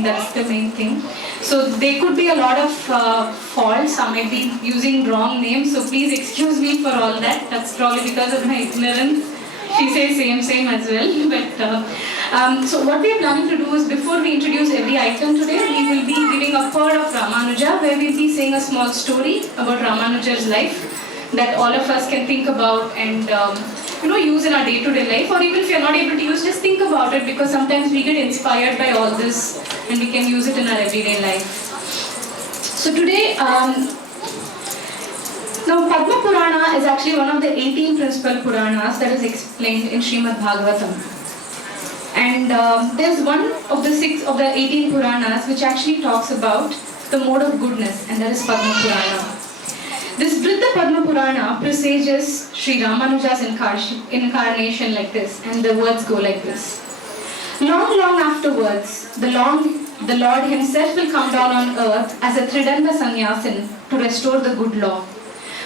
think that's the main thing. So there could be a lot of faults. I might be using wrong names, so please excuse me for all that. That's probably because of my ignorance. She says same as well. But so what we are planning to do is, before we introduce every item today, we will be giving a part of Ramanuja, where we'll be saying a small story about Ramanuja's life that all of us can think about and use in our day-to-day life. Or even if you're not able to use, just think about it, because sometimes we get inspired by all this and we can use it in our everyday life. So today, now Padma Purana is actually one of the 18 principal Puranas that is explained in Srimad Bhagavatam. And there's one of the 6 of the 18 Puranas which actually talks about the mode of goodness, and that is Padma Purana. This Vriddha Padma Purana presages Sri Ramanuja's incarnation like this, and the words go like this. Long afterwards, the Lord himself will come down on earth as a Tridanda Sannyasin to restore the good law.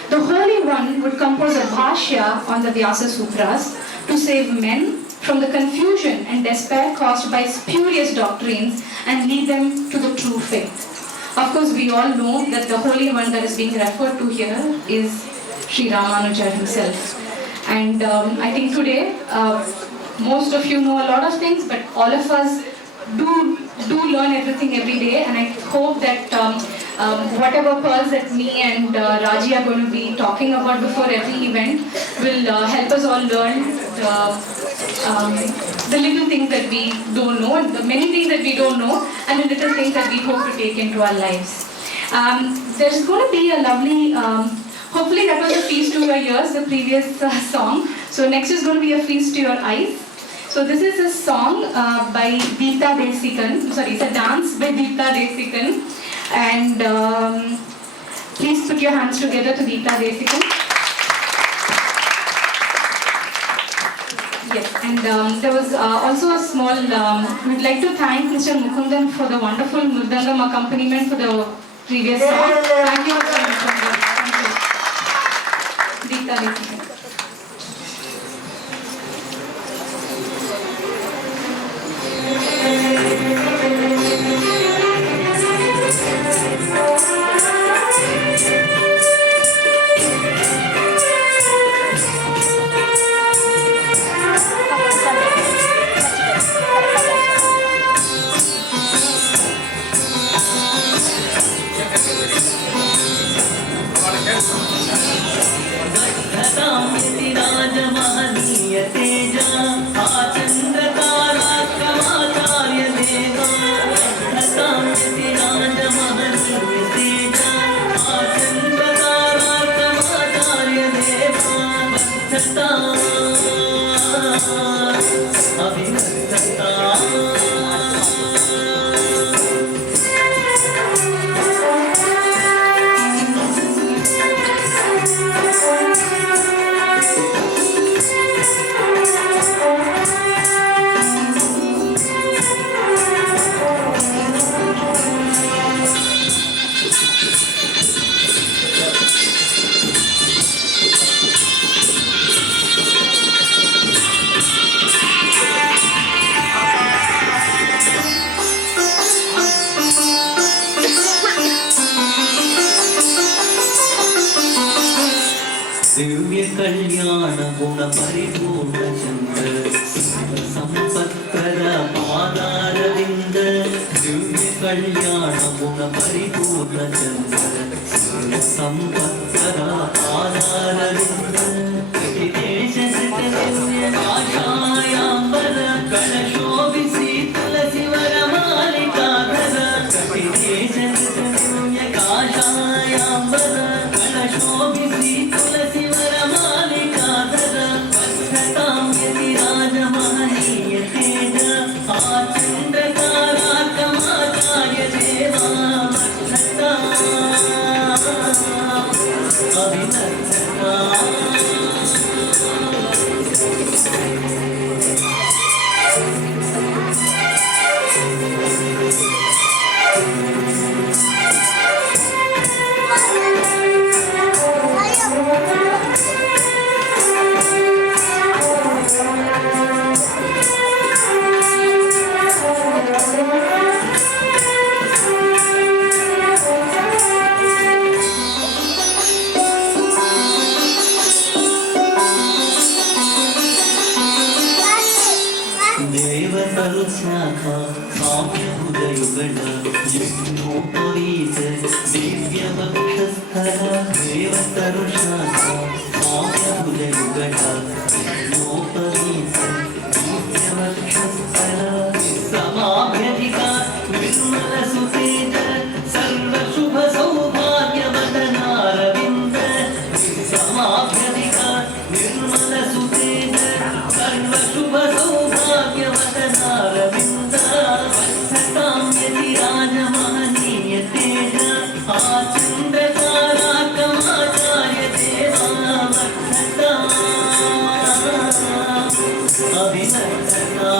The Holy One would compose a bhashya on the Vyasa Sutras to save men from the confusion and despair caused by spurious doctrines and lead them to the true faith. Of course, we all know that the Holy One that is being referred to here is Sri Ramanuja himself. And I think today, most of you know a lot of things, but all of us do learn everything every day, and I hope that whatever pearls that me and Raji are going to be talking about before every event will help us all learn the little things that we don't know, and the many things that we don't know, and the little things that we hope to take into our lives. There's going to be a lovely, hopefully that was a feast to your ears, the previous song. So next is going to be a feast to your eyes. So this is a song by Deeptha Desikan. Sorry, it's a dance by Deeptha Desikan. And please put your hands together to Deeptha Desikan. Yes, and there was also a small, we'd like to thank Mr. Mukundan for the wonderful Mridangam accompaniment for the previous song. Thank you, Mr. Mukundan. Thank you. Deeptha Desikan. कल्याण गुण परिपूर्ण चंद्र संपत्कर पादारविंद दिव्य कल्याण गुण परिपूर्ण चंद्र संपत्कर पादारविंद देश आशायांबर कलशोभिसी तुलसी वरमालिकाधर देश आशायांबर कलशोभिसी तुलसी अभिनंदना यज्ञोपवीत दिव्यवक्षस्थल देवतरुषाः साम्यभुजयुगल यज्ञोपवीत दिव्यवक्षस्थल समाभ्यधिका निर्मलसुतेज सर्वशुभसौभाग्यवदनारविन्द समाभ्यधिका निर्मलसुतेज सर्वशुभसौभाग्यवदनारविन्द यतिराजमहनीय तेज आचन्द्रताराकमाचार्य देवा वर्धता अभिवर्धता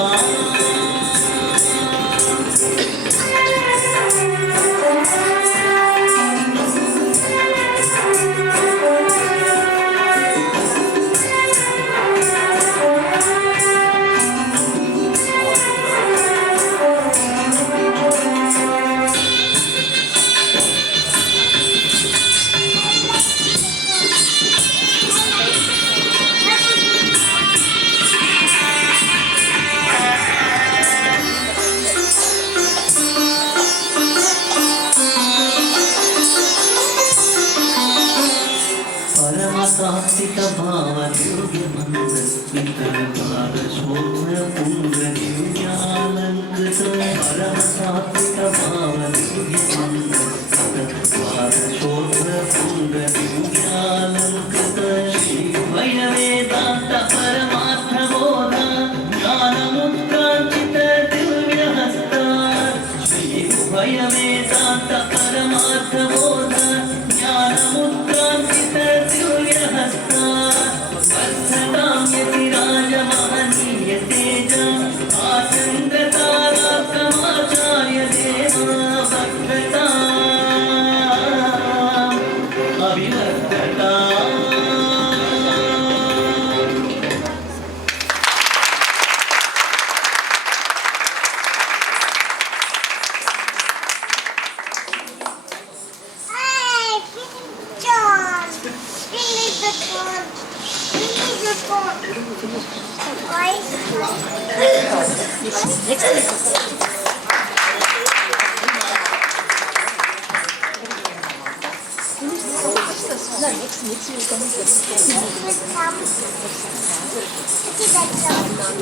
सात्विक भाव दिव्य मंत्र पुण्य दिव्यालंकृत परम सात्विक भाव दिव्य मंत्र पुण्य दिव्यालंकृत श्री वैवेदांत परमार्थ बोध ज्ञान मुद्रांचित दिव्य हस्त श्री वैवेदांत परमार्थ बोध ज्ञान मुद्रांचित दिव्य हस्ता वर्धतां यतिराजमहनीय तेज आचन्द्रताराकमाचार्य देवा वर्धताम् अभिवर्धताम्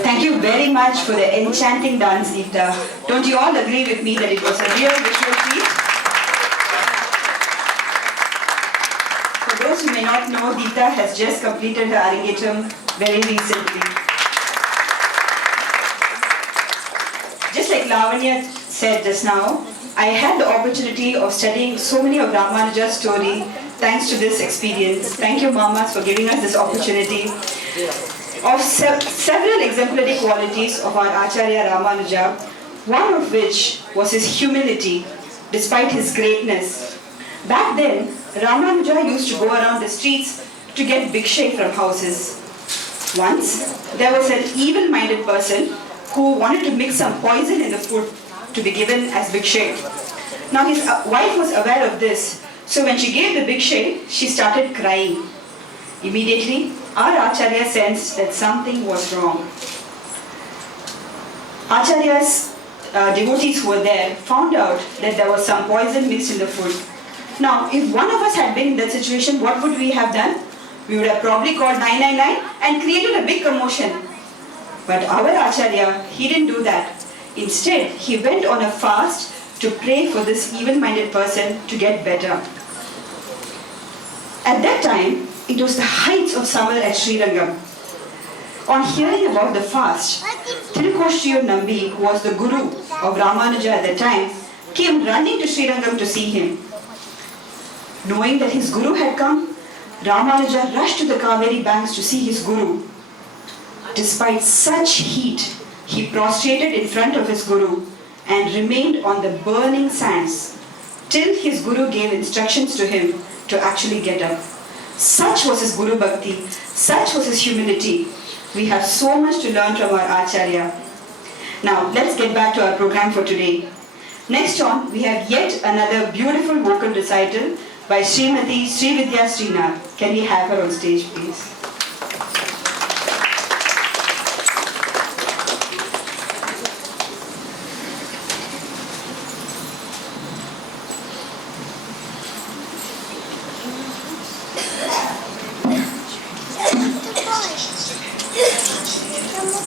Thank you very much for the enchanting dance, Deeptha. Don't you all agree with me that it was a real visual treat? For those who may not know, Deeptha has just completed her Arangetam very recently. Just like Lavanya said just now, I had the opportunity of studying so many of Ramanuja's story thanks to this experience. Thank you, Mamas, for giving us this opportunity. Of several exemplary qualities of our Acharya Ramanuja, one of which was his humility despite his greatness. Back then, Ramanuja used to go around the streets to get bhiksha from houses. Once, there was an evil-minded person who wanted to mix some poison in the food to be given as bhiksha. Now his wife was aware of this, so when she gave the bhiksha, she started crying. Immediately, our Acharya sensed that something was wrong. Acharya's devotees who were there found out that there was some poison mixed in the food. Now, if one of us had been in that situation, what would we have done? We would have probably called 999 and created a big commotion. But our Acharya, he didn't do that. Instead, he went on a fast to pray for this evil-minded person to get better. At that time, it was the heights of summer at Srirangam. On hearing about the fast, Thirukoshiyur Nambi, who was the guru of Ramanuja at the time, came running to Srirangam to see him. Knowing that his guru had come, Ramanuja rushed to the Kaveri banks to see his guru. Despite such heat, he prostrated in front of his guru and remained on the burning sands till his guru gave instructions to him to actually get up. Such was his Guru Bhakti, such was his humility. We have so much to learn from our Acharya. Now, let's get back to our program for today. Next on, we have yet another beautiful vocal recital by Srimati Srividya Srinath. Can we have her on stage, please?